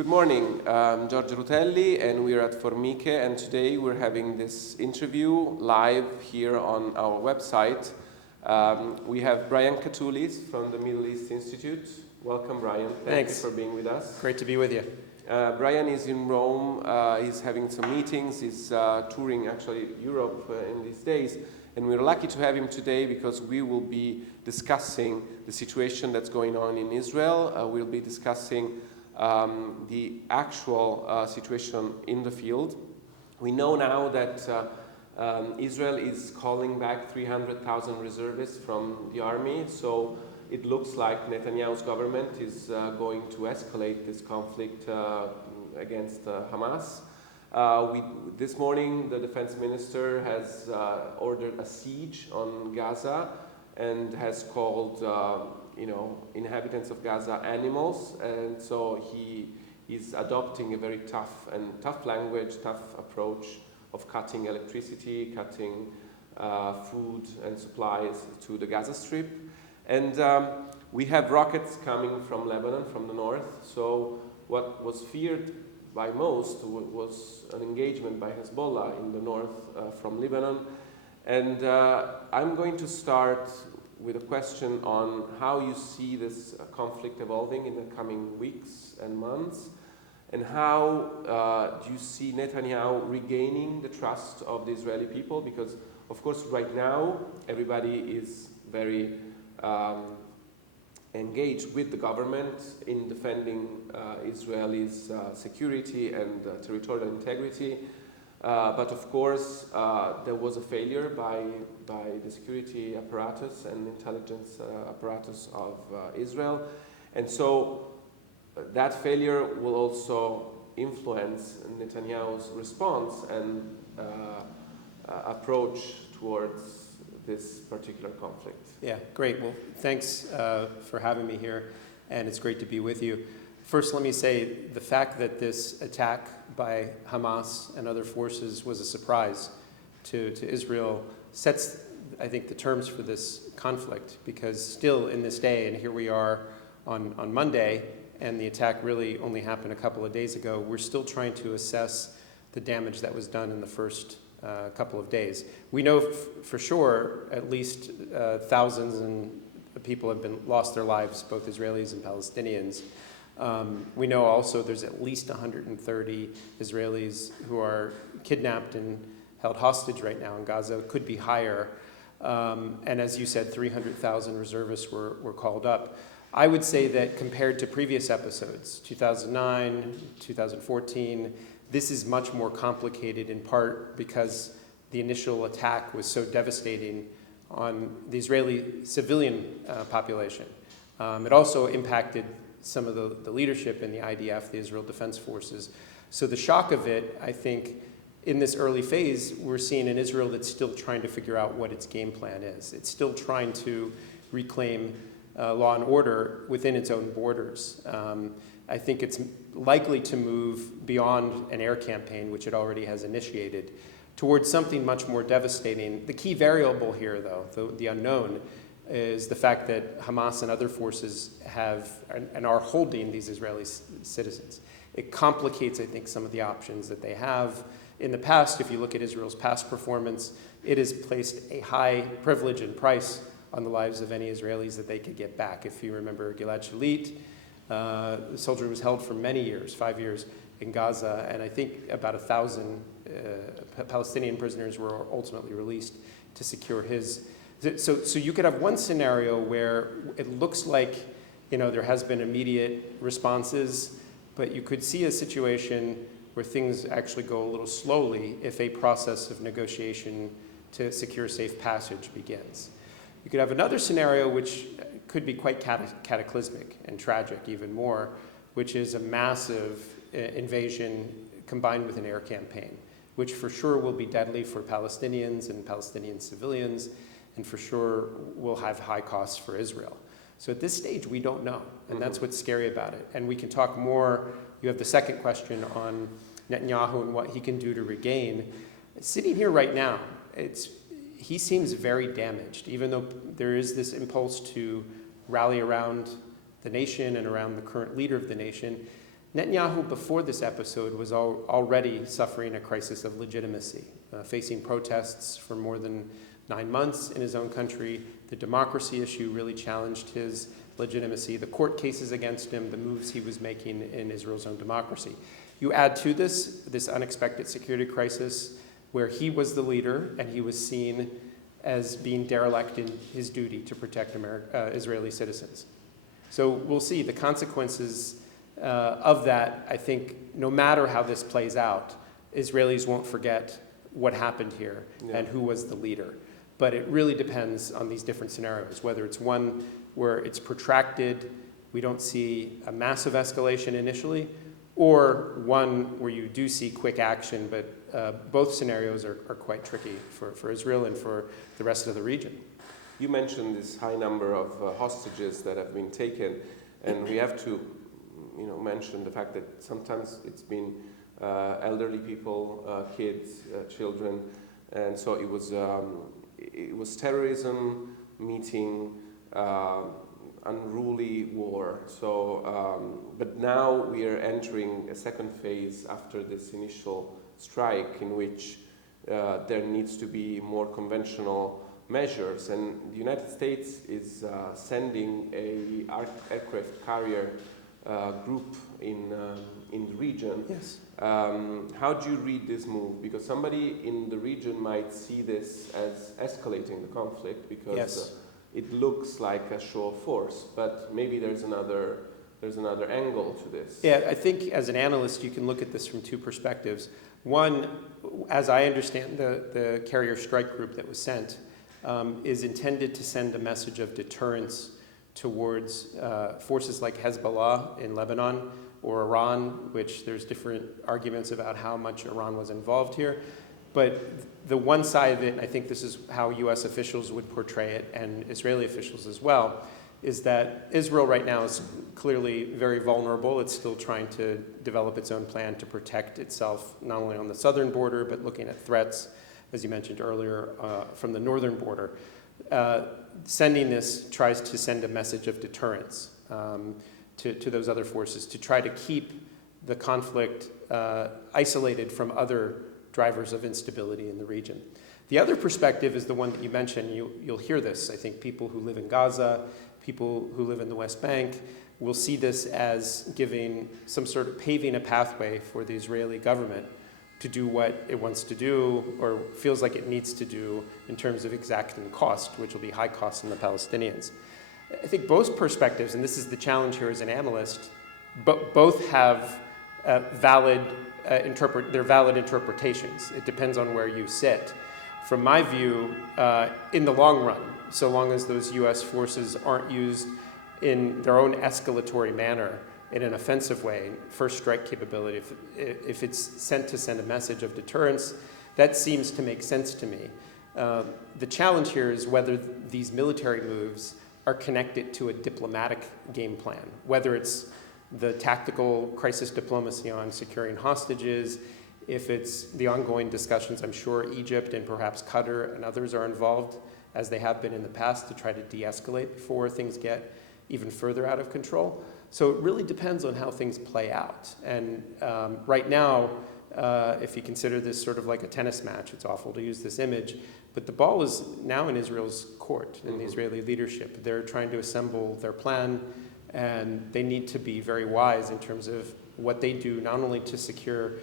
Good morning, I'm Giorgio Rutelli and we're at Formiche, and today we're having this interview live here on our website. We have Brian Katulis from the Middle East Institute. Welcome, Brian. Thanks. You for being with us. Great to be with you. Brian is in Rome. He's having some meetings. He's touring actually Europe in these days. And we're lucky to have him today because we will be discussing the situation that's going on in Israel. We'll be discussing the actual situation in the field. We know now that Israel is calling back 300,000 reservists from the army, so it looks like Netanyahu's government is going to escalate this conflict against Hamas. This morning, the defense minister has ordered a siege on Gaza and has called inhabitants of Gaza animals, and so he is adopting a very tough language, tough approach of cutting electricity, cutting food and supplies to the Gaza Strip. And we have rockets coming from Lebanon, from the north, so what was feared by most was an engagement by Hezbollah in the north from Lebanon. And I'm going to start with a question on how you see this conflict evolving in the coming weeks and months, and how do you see Netanyahu regaining the trust of the Israeli people? Because, of course, right now, everybody is very engaged with the government in defending Israel's security and territorial integrity. But of course, there was a failure by the security apparatus and intelligence apparatus of Israel. And so that failure will also influence Netanyahu's response and approach towards this particular conflict. Yeah, great. Well, thanks for having me here, and it's great to be with you. First, let me say the fact that this attack by Hamas and other forces was a surprise to Israel sets, I think, the terms for this conflict, because still in this day, and here we are on Monday, and the attack really only happened a couple of days ago, we're still trying to assess the damage that was done in the first couple of days. We know for sure at least thousands and people have lost their lives, both Israelis and Palestinians. We know also there's at least 130 Israelis who are kidnapped and held hostage right now in Gaza. It could be higher. And as you said, 300,000 reservists were called up. I would say that compared to previous episodes, 2009, 2014, this is much more complicated, in part because the initial attack was so devastating on the Israeli civilian population. It also impacted some of the leadership in the IDF, the Israel Defense Forces. So the shock of it, I think, in this early phase, we're seeing an Israel that's still trying to figure out what its game plan is. It's still trying to reclaim law and order within its own borders. I think it's likely to move beyond an air campaign, which it already has initiated, towards something much more devastating. The key variable here, though, the unknown, is the fact that Hamas and other forces have and are holding these Israeli citizens. It complicates, I think, some of the options that they have. In the past, if you look at Israel's past performance, it has placed a high privilege and price on the lives of any Israelis that they could get back. If you remember Gilad Shalit, the soldier was held for many years, 5 years, in Gaza, and I think about 1,000 Palestinian prisoners were ultimately released to secure his. So you could have one scenario where it looks like there has been immediate responses, but you could see a situation where things actually go a little slowly if a process of negotiation to secure safe passage begins. You could have another scenario which could be quite cataclysmic and tragic even more, which is a massive invasion combined with an air campaign, which for sure will be deadly for Palestinians and Palestinian civilians, and for sure will have high costs for Israel. So at this stage, we don't know, and that's what's scary about it. And we can talk more. You have the second question on Netanyahu and what he can do to regain. Sitting here right now, he seems very damaged, even though there is this impulse to rally around the nation and around the current leader of the nation. Netanyahu, before this episode, was already suffering a crisis of legitimacy, facing protests for more than 9 months in his own country. The democracy issue really challenged his legitimacy, the court cases against him, the moves he was making in Israel's own democracy. You add to this unexpected security crisis where he was the leader and he was seen as being derelict in his duty to protect Israeli citizens. So we'll see the consequences of that. I think no matter how this plays out, Israelis won't forget what happened here and who was the leader. But it really depends on these different scenarios, whether it's one where it's protracted, we don't see a massive escalation initially, or one where you do see quick action, but both scenarios are quite tricky for Israel and for the rest of the region. You mentioned this high number of hostages that have been taken, and we have to mention the fact that sometimes it's been elderly people, kids, children, and so it was terrorism meeting unruly war. So, but now we are entering a second phase after this initial strike, in which there needs to be more conventional measures, and the United States is sending a aircraft carrier group in the region. Yes. How do you read this move? Because somebody in the region might see this as escalating the conflict, because it looks like a show of force, but maybe there's another angle to this. Yeah, I think as an analyst, you can look at this from two perspectives. One, as I understand the carrier strike group that was sent, is intended to send a message of deterrence towards forces like Hezbollah in Lebanon or Iran, which there's different arguments about how much Iran was involved here. But the one side of it, and I think this is how US officials would portray it, and Israeli officials as well, is that Israel right now is clearly very vulnerable. It's still trying to develop its own plan to protect itself, not only on the southern border, but looking at threats, as you mentioned earlier, from the northern border. Sending this tries to send a message of deterrence to those other forces, to try to keep the conflict isolated from other drivers of instability in the region. The other perspective is the one that you mentioned. You'll hear this. I think people who live in Gaza, people who live in the West Bank, will see this as giving some sort of paving a pathway for the Israeli government to do what it wants to do or feels like it needs to do in terms of exacting cost, which will be high cost on the Palestinians. I think both perspectives, and this is the challenge here as an analyst, but both have valid interpretations. It depends on where you sit. From my view, in the long run, so long as those US forces aren't used in their own escalatory manner, in an offensive way, first strike capability, if it's sent to send a message of deterrence, that seems to make sense to me. The challenge here is whether these military moves are connected to a diplomatic game plan, whether it's the tactical crisis diplomacy on securing hostages, if it's the ongoing discussions. I'm sure Egypt and perhaps Qatar and others are involved, as they have been in the past, to try to de-escalate before things get even further out of control. So it really depends on how things play out. And right now, if you consider this sort of like a tennis match, it's awful to use this image, but the ball is now in Israel's court, in the Israeli leadership. They're trying to assemble their plan, and they need to be very wise in terms of what they do, not only to secure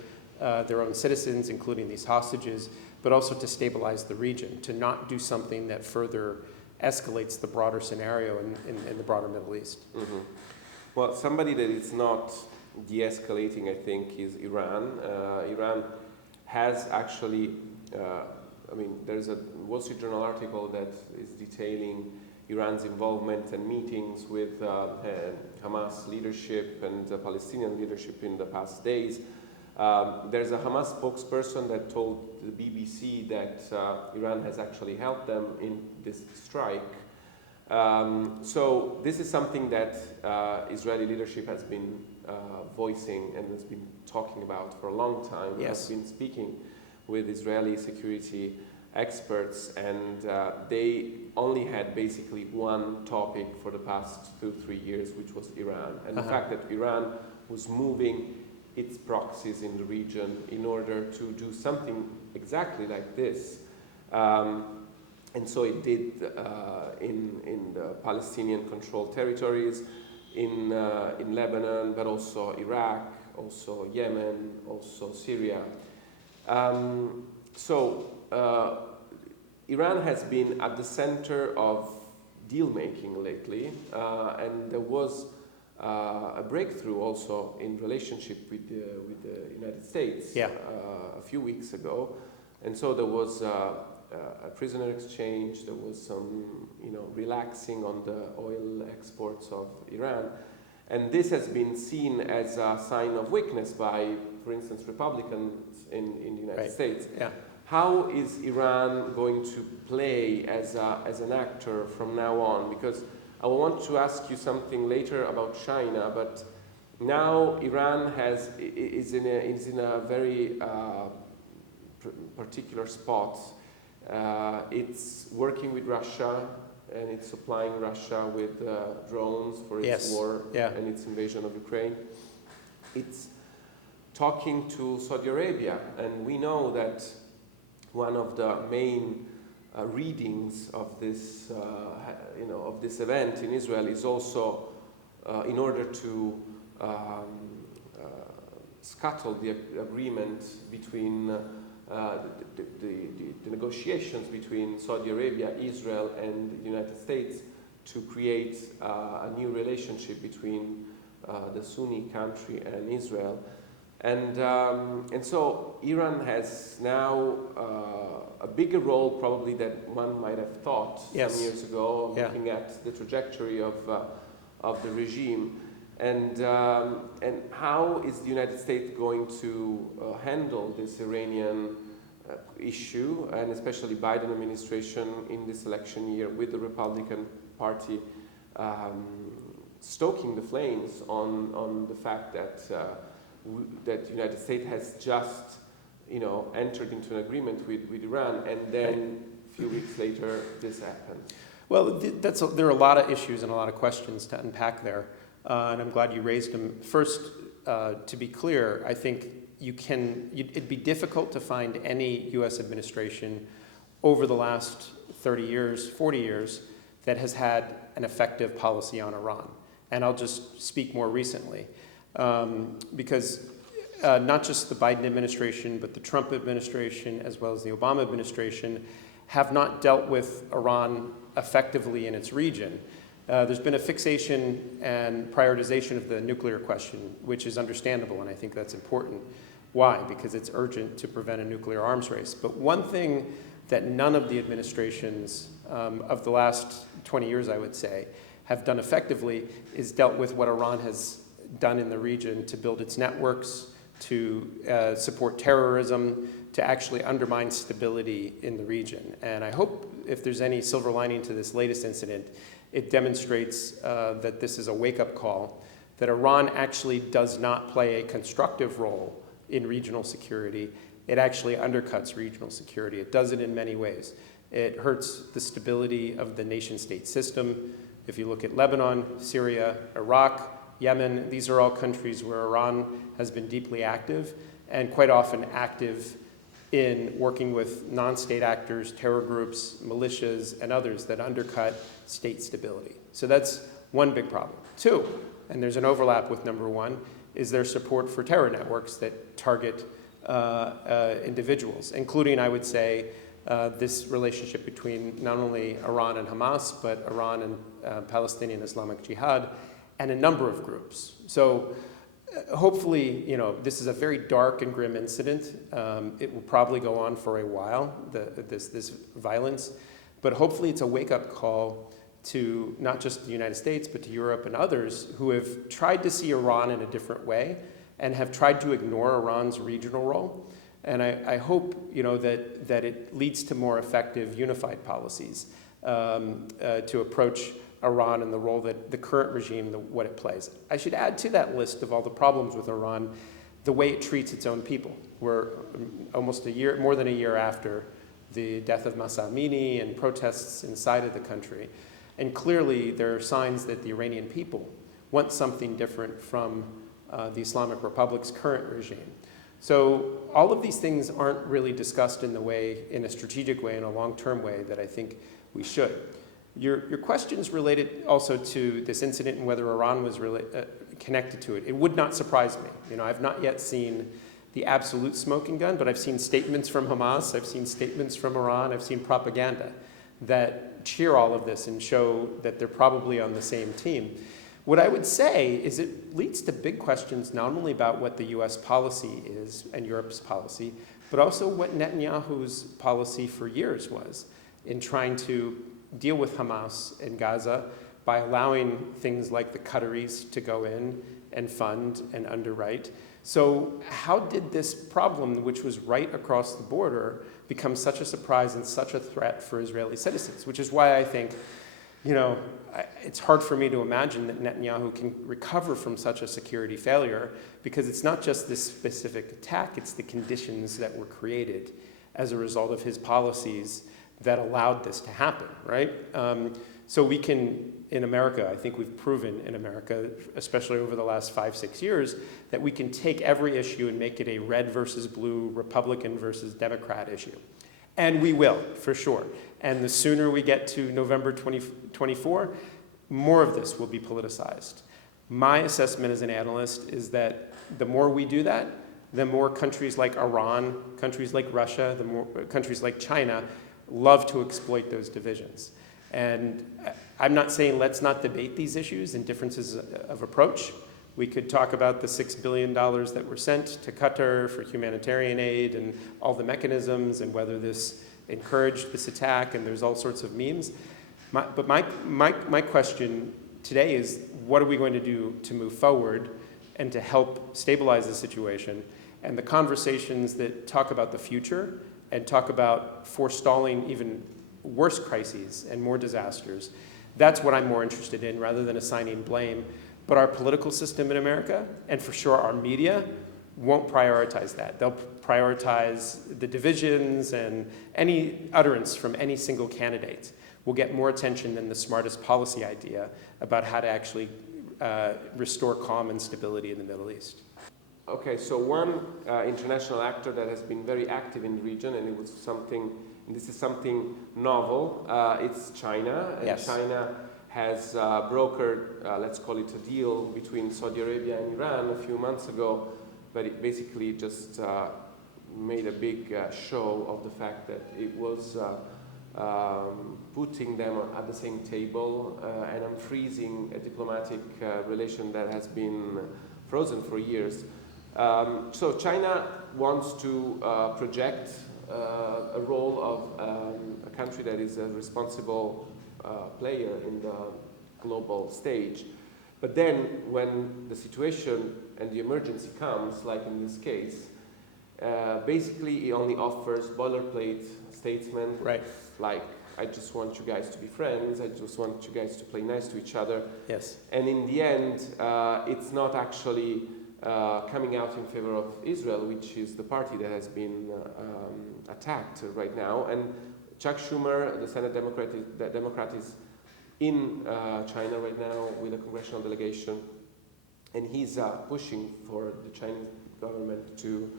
their own citizens, including these hostages, but also to stabilize the region, to not do something that further escalates the broader scenario in the broader Middle East. Mm-hmm. Well, somebody that is not de-escalating, I think, is Iran. Iran has actually, there's a Wall Street Journal article that is detailing Iran's involvement and meetings with Hamas leadership and Palestinian leadership in the past days. There's a Hamas spokesperson that told the BBC that Iran has actually helped them in this strike. So this is something that Israeli leadership has been voicing and has been talking about for a long time. Yes. Has been speaking with Israeli security experts, and they only had basically one topic for the past 2-3 years, which was Iran, and the fact that Iran was moving its proxies in the region in order to do something exactly like this. And so it did in the Palestinian-controlled territories, in Lebanon, but also Iraq, also Yemen, also Syria. Iran has been at the center of deal-making lately, and there was a breakthrough also in relationship with the United States a few weeks ago. And so there was a prisoner exchange, there was some relaxing on the oil exports of Iran. And this has been seen as a sign of weakness by, for instance, Republicans in the United States. Yeah. How is Iran going to play as an actor from now on? Because I want to ask you something later about China, but now Iran is in a very particular spot. It's working with Russia, and it's supplying Russia with drones for its war and its invasion of Ukraine. It's talking to Saudi Arabia, and we know that one of the main readings of this, of this event in Israel is also in order to scuttle the agreement between the negotiations between Saudi Arabia, Israel, and the United States to create a new relationship between the Sunni country and Israel. And so Iran has now a bigger role probably than one might have thought some years ago, looking at the trajectory of the regime. And how is the United States going to handle this Iranian issue, and especially Biden administration in this election year with the Republican Party stoking the flames on the fact that that the United States has just entered into an agreement with Iran, and then a few weeks later this happened? Well, there are a lot of issues and a lot of questions to unpack there, and I'm glad you raised them. First, to be clear, I think it'd be difficult to find any U.S. administration over the last 30 years, 40 years, that has had an effective policy on Iran. And I'll just speak more recently. Because not just the Biden administration, but the Trump administration, as well as the Obama administration, have not dealt with Iran effectively in its region. There's been a fixation and prioritization of the nuclear question, which is understandable, and I think that's important. Why? Because it's urgent to prevent a nuclear arms race. But one thing that none of the administrations of the last 20 years, I would say, have done effectively is dealt with what Iran has done in the region to build its networks, to support terrorism, to actually undermine stability in the region. And I hope if there's any silver lining to this latest incident, it demonstrates that this is a wake-up call, that Iran actually does not play a constructive role in regional security. It actually undercuts regional security. It does it in many ways. It hurts the stability of the nation-state system. If you look at Lebanon, Syria, Iraq, Yemen, these are all countries where Iran has been deeply active, and quite often active in working with non-state actors, terror groups, militias, and others that undercut state stability. So that's one big problem. Two, and there's an overlap with number one, is their support for terror networks that target individuals, including, I would say, this relationship between not only Iran and Hamas, but Iran and Palestinian Islamic Jihad, and a number of groups. So hopefully, this is a very dark and grim incident. It will probably go on for a while, this violence, but hopefully it's a wake-up call to not just the United States, but to Europe and others who have tried to see Iran in a different way and have tried to ignore Iran's regional role. And I hope, that it leads to more effective unified policies to approach Iran and the role that the current regime, what it plays. I should add to that list of all the problems with Iran, the way it treats its own people. We're almost more than a year after the death of Mahsa Amini and protests inside of the country. And clearly there are signs that the Iranian people want something different from the Islamic Republic's current regime. So all of these things aren't really discussed in a strategic way, in a long-term way that I think we should. Your questions related also to this incident and whether Iran was connected to it. It would not surprise me. I've not yet seen the absolute smoking gun, but I've seen statements from Hamas, I've seen statements from Iran, I've seen propaganda that cheer all of this and show that they're probably on the same team. What I would say is it leads to big questions not only about what the US policy is and Europe's policy, but also what Netanyahu's policy for years was in trying to deal with Hamas in Gaza by allowing things like the Katulis to go in and fund and underwrite. So how did this problem, which was right across the border, become such a surprise and such a threat for Israeli citizens? Which is why I think, it's hard for me to imagine that Netanyahu can recover from such a security failure, because it's not just this specific attack, it's the conditions that were created as a result of his policies that allowed this to happen, right? So we can, in America, I think we've proven in America, especially over the last 5-6 years, that we can take every issue and make it a red versus blue, Republican versus Democrat issue. And we will, for sure. And the sooner we get to November 2024, more of this will be politicized. My assessment as an analyst is that the more we do that, the more countries like Iran, countries like Russia, the more countries like China love to exploit those divisions. And I'm not saying let's not debate these issues and differences of approach. We could talk about the $6 billion that were sent to Qatar for humanitarian aid and all the mechanisms and whether this encouraged this attack, and there's all sorts of memes. But my question today is, what are we going to do to move forward and to help stabilize the situation? And the conversations that talk about the future and talk about forestalling even worse crises and more disasters, that's what I'm more interested in rather than assigning blame. But our political system in America, and for sure our media, won't prioritize that. They'll prioritize the divisions, and any utterance from any single candidate will get more attention than the smartest policy idea about how to actually restore calm and stability in the Middle East. Okay, so one international actor that has been very active in the region, and this is something novel, it's China. And yes. China has brokered, let's call it a deal between Saudi Arabia and Iran a few months ago, but it basically just made a big show of the fact that it was putting them at the same table and unfreezing a diplomatic relation that has been frozen for years. So China wants to project a role of a country that is a responsible player in the global stage. But then when the situation and the emergency comes, like in this case, basically it only offers boilerplate statements, right, like, I just want you guys to be friends, I just want you guys to play nice to each other. Yes. And in the end, it's not actually coming out in favor of Israel, which is the party that has been attacked right now. And Chuck Schumer, the Senate Democrat, is in China right now with a congressional delegation, and he's pushing for the Chinese government to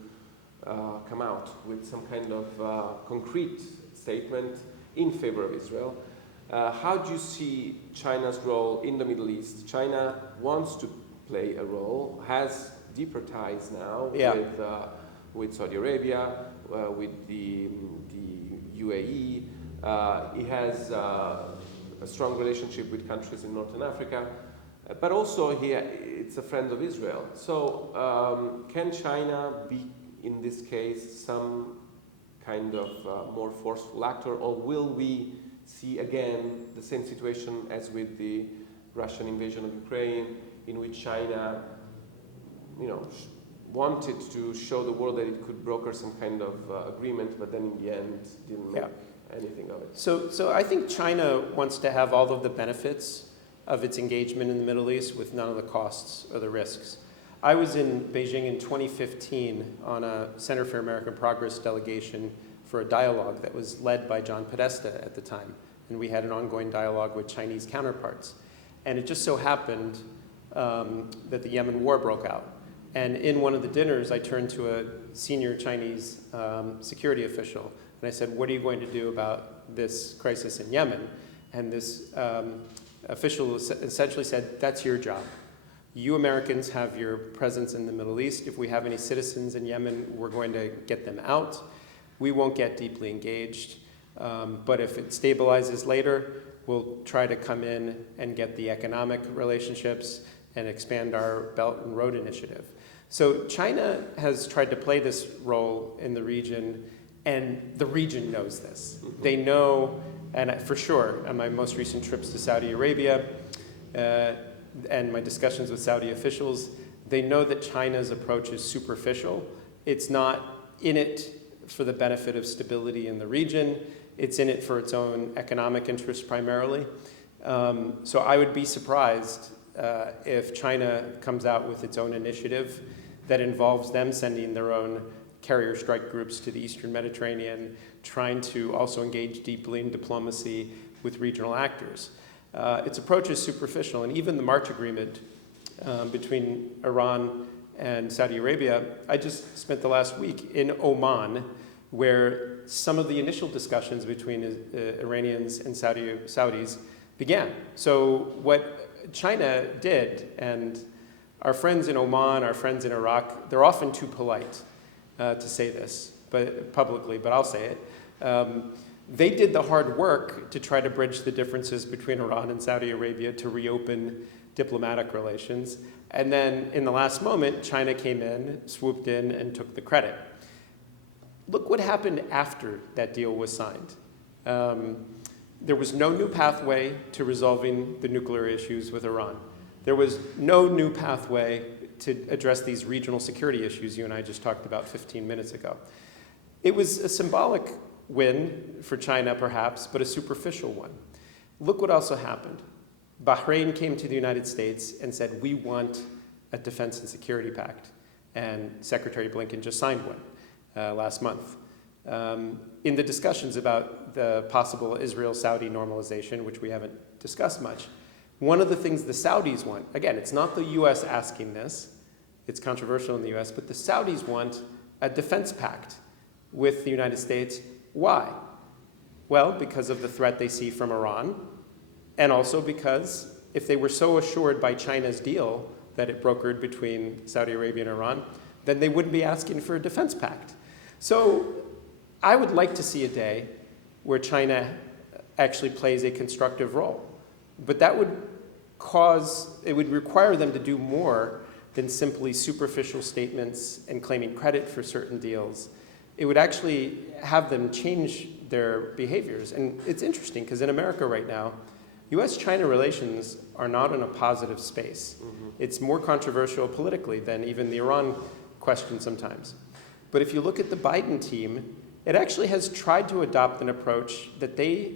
come out with some kind of concrete statement in favor of Israel. How do you see China's role in the Middle East? China wants to play a role, has deeper ties now with Saudi Arabia, with the UAE. It has a strong relationship with countries in Northern Africa, but also it's a friend of Israel. So can China be, in this case, some kind of more forceful actor, or will we see again the same situation as with the Russian invasion of Ukraine, in which China, wanted to show the world that it could broker some kind of agreement, but then in the end didn't make anything of it? So I think China wants to have all of the benefits of its engagement in the Middle East with none of the costs or the risks. I was in Beijing in 2015 on a Center for American Progress delegation for a dialogue that was led by John Podesta at the time. And we had an ongoing dialogue with Chinese counterparts. And it just so happened that the Yemen war broke out. And in one of the dinners, I turned to a senior Chinese security official, and I said, what are you going to do about this crisis in Yemen? And this official essentially said, that's your job. You Americans have your presence in the Middle East. If we have any citizens in Yemen, we're going to get them out. We won't get deeply engaged. But if it stabilizes later, we'll try to come in and get the economic relationships and expand our Belt and Road Initiative. So China has tried to play this role in the region, and the region knows this. They know, and for sure, on my most recent trips to Saudi Arabia and my discussions with Saudi officials, they know that China's approach is superficial. It's not in it for the benefit of stability in the region. It's in it for its own economic interests primarily. So I would be surprised if China comes out with its own initiative that involves them sending their own carrier strike groups to the Eastern Mediterranean, trying to also engage deeply in diplomacy with regional actors. Its approach is superficial, and even the March agreement between Iran and Saudi Arabia, I just spent the last week in Oman, where some of the initial discussions between Iranians and Saudis began. So what China did, and our friends in Oman, our friends in Iraq, they're often too polite to say this publicly, but I'll say it. They did the hard work to try to bridge the differences between Iran and Saudi Arabia to reopen diplomatic relations. And then in the last moment, China came in, swooped in, and took the credit. Look what happened after that deal was signed. There was no new pathway to resolving the nuclear issues with Iran. There was no new pathway to address these regional security issues you and I just talked about 15 minutes ago. It was a symbolic win for China, perhaps, but a superficial one. Look what also happened. Bahrain came to the United States and said, we want a defense and security pact. And Secretary Blinken just signed one last month. In the discussions about the possible Israel-Saudi normalization, which we haven't discussed much, one of the things the Saudis want, again, it's not the US asking this, it's controversial in the US, but the Saudis want a defense pact with the United States. Why? Well, because of the threat they see from Iran, and also because if they were so assured by China's deal that it brokered between Saudi Arabia and Iran, then they wouldn't be asking for a defense pact. So I would like to see a day where China actually plays a constructive role. But that would it would require them to do more than simply superficial statements and claiming credit for certain deals. It would actually have them change their behaviors. And it's interesting because in America right now, US-China relations are not in a positive space. Mm-hmm. It's more controversial politically than even the Iran question sometimes. But if you look at the Biden team, it actually has tried to adopt an approach that they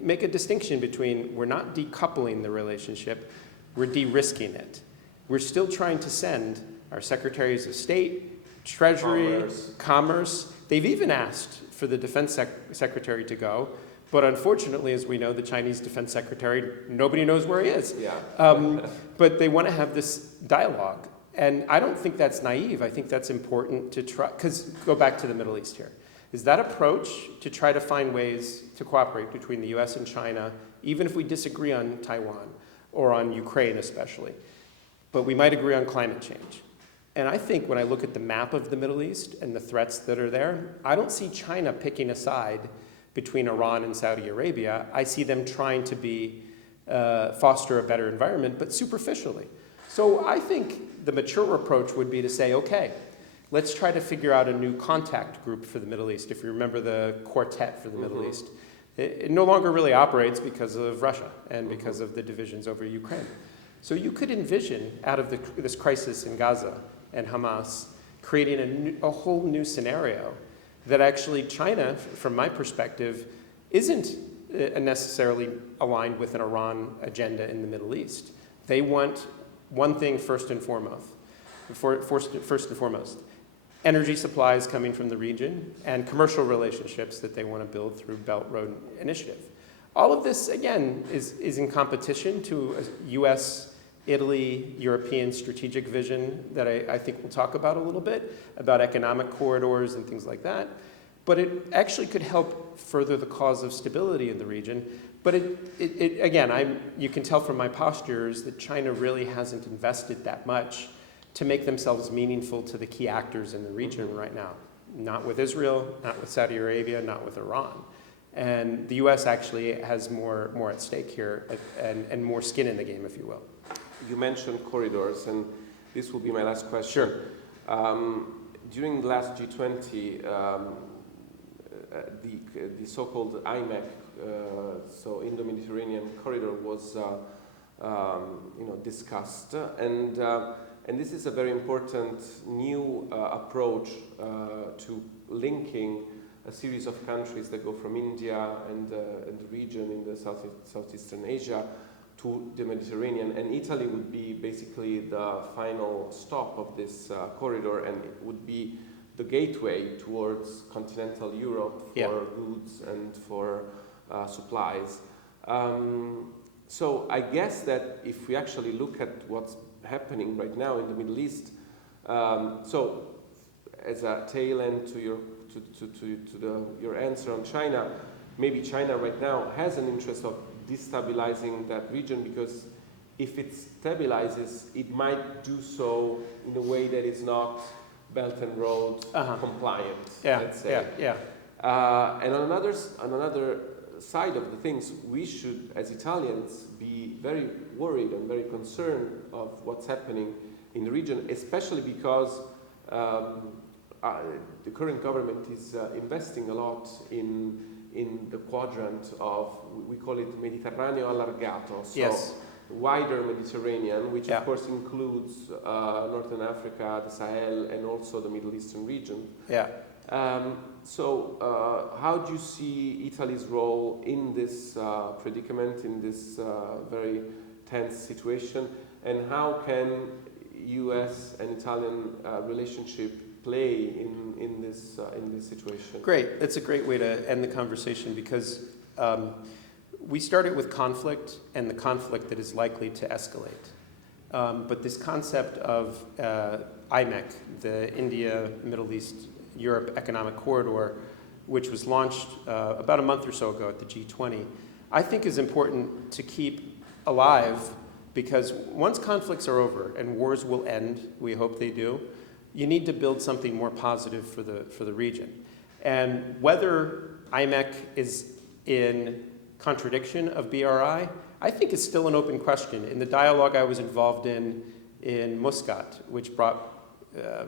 make a distinction between we're not decoupling the relationship, we're de-risking it. We're still trying to send our secretaries of state, Treasury, Commerce. They've even asked for the defense secretary to go, but unfortunately, as we know, the Chinese defense secretary, nobody knows where he is. Yeah. But they want to have this dialogue. And I don't think that's naive. I think that's important to try, because go back to the Middle East here. Is that approach to try to find ways to cooperate between the US and China, even if we disagree on Taiwan or on Ukraine especially, but we might agree on climate change. And I think when I look at the map of the Middle East and the threats that are there, I don't see China picking a side between Iran and Saudi Arabia. I see them trying to foster a better environment, but superficially. So I think the mature approach would be to say, okay, let's try to figure out a new contact group for the Middle East. If you remember the quartet for the Middle East, it no longer really operates because of Russia and because of the divisions over Ukraine. So you could envision out of this crisis in Gaza and Hamas creating a whole new scenario that actually China, from my perspective, isn't necessarily aligned with an Iran agenda in the Middle East. They want one thing first and foremost. energy supplies coming from the region, and commercial relationships that they want to build through Belt Road Initiative. All of this, again, is in competition to a U.S., Italy, European strategic vision that I think we'll talk about a little bit, about economic corridors and things like that. But it actually could help further the cause of stability in the region. But again, you can tell from my postures that China really hasn't invested that much to make themselves meaningful to the key actors in the region right now. Not with Israel, not with Saudi Arabia, not with Iran. And the US actually has more at stake here and more skin in the game, if you will. You mentioned corridors, and this will be my last question. Sure. During the last G20, the so-called IMEC, so Indo-Mediterranean corridor, was discussed, and this is a very important new approach to linking a series of countries that go from India and the region in the Southeastern Asia to the Mediterranean, and Italy would be basically the final stop of this corridor, and it would be the gateway towards continental Europe for goods and for supplies. So I guess that if we actually look at what's happening right now in the Middle East, so as a tail end to your answer on China, maybe China right now has an interest of destabilizing that region, because if it stabilizes, it might do so in a way that is not Belt and Road compliant, let's say. And on another side of the things, we should, as Italians, be very worried and very concerned of what's happening in the region, especially because the current government is investing a lot in the quadrant of, we call it Mediterraneo allargato, so wider Mediterranean, which of course includes Northern Africa, the Sahel, and also the Middle Eastern region. So how do you see Italy's role in this predicament, in this very tense situation, and how can US and Italian relationship play in this situation? Great. That's a great way to end the conversation, because we started with conflict and the conflict that is likely to escalate. But this concept of IMEC, the India, Middle East, Europe Economic Corridor, which was launched about a month or so ago at the G20, I think is important to keep alive, because once conflicts are over, and wars will end, we hope they do, you need to build something more positive for the region. And whether IMEC is in contradiction of BRI, I think is still an open question. In the dialogue I was involved in Muscat, which brought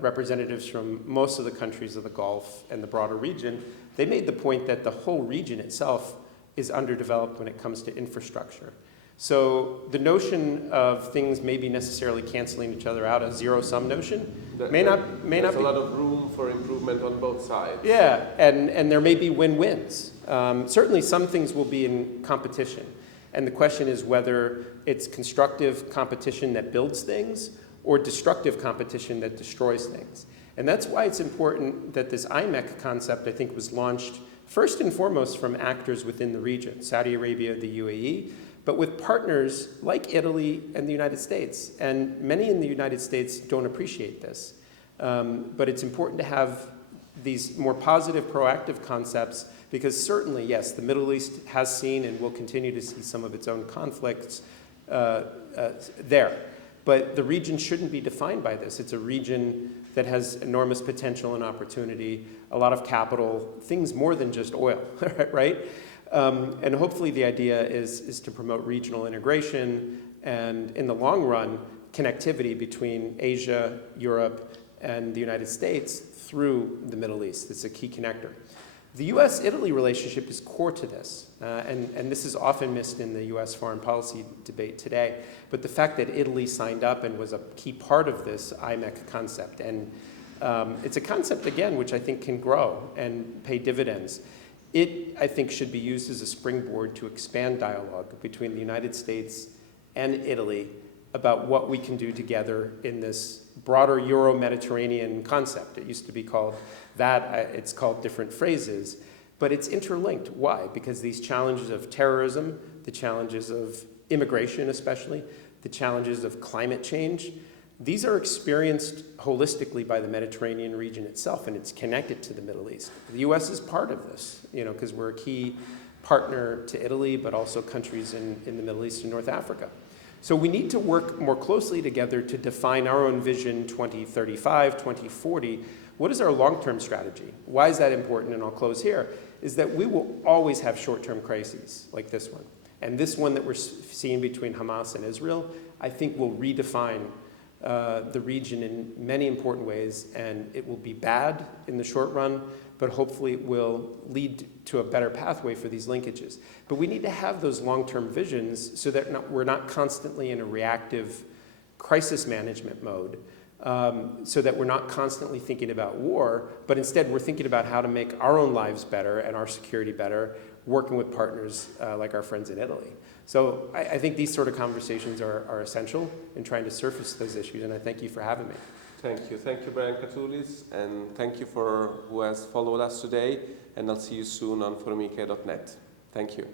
representatives from most of the countries of the Gulf and the broader region, they made the point that the whole region itself is underdeveloped when it comes to infrastructure. So the notion of things maybe necessarily canceling each other out, a zero-sum notion, may not be. There's a lot of room for improvement on both sides. Yeah, and there may be win-wins. Certainly some things will be in competition. And the question is whether it's constructive competition that builds things or destructive competition that destroys things. And that's why it's important that this IMEC concept, I think, was launched first and foremost from actors within the region, Saudi Arabia, the UAE, but with partners like Italy and the United States. And many in the United States don't appreciate this. But it's important to have these more positive, proactive concepts, because certainly, yes, the Middle East has seen and will continue to see some of its own conflicts there. But the region shouldn't be defined by this. It's a region that has enormous potential and opportunity, a lot of capital, things more than just oil, right? And hopefully the idea is to promote regional integration and, in the long run, connectivity between Asia, Europe, and the United States through the Middle East. It's a key connector. The US-Italy relationship is core to this, and this is often missed in the US foreign policy debate today. But the fact that Italy signed up and was a key part of this IMEC concept, and it's a concept, again, which I think can grow and pay dividends. It, I think, should be used as a springboard to expand dialogue between the United States and Italy about what we can do together in this broader Euro-Mediterranean concept. It used to be called that, it's called different phrases, but it's interlinked. Why? Because these challenges of terrorism, the challenges of immigration especially, the challenges of climate change, these are experienced holistically by the Mediterranean region itself, and it's connected to the Middle East. The US is part of this, because we're a key partner to Italy, but also countries in the Middle East and North Africa. So we need to work more closely together to define our own vision 2035, 2040. What is our long-term strategy? Why is that important? And I'll close here, is that we will always have short-term crises like this one. And this one that we're seeing between Hamas and Israel, I think will redefine the region in many important ways, and it will be bad in the short run, but hopefully it will lead to a better pathway for these linkages. But we need to have those long-term visions so that we're not constantly in a reactive crisis management mode, so that we're not constantly thinking about war, but instead we're thinking about how to make our own lives better and our security better, working with partners like our friends in Italy. So I think these sort of conversations are essential in trying to surface those issues, and I thank you for having me. Thank you. Thank you, Brian Katulis, and thank you for who has followed us today, and I'll see you soon on formiche.net. Thank you.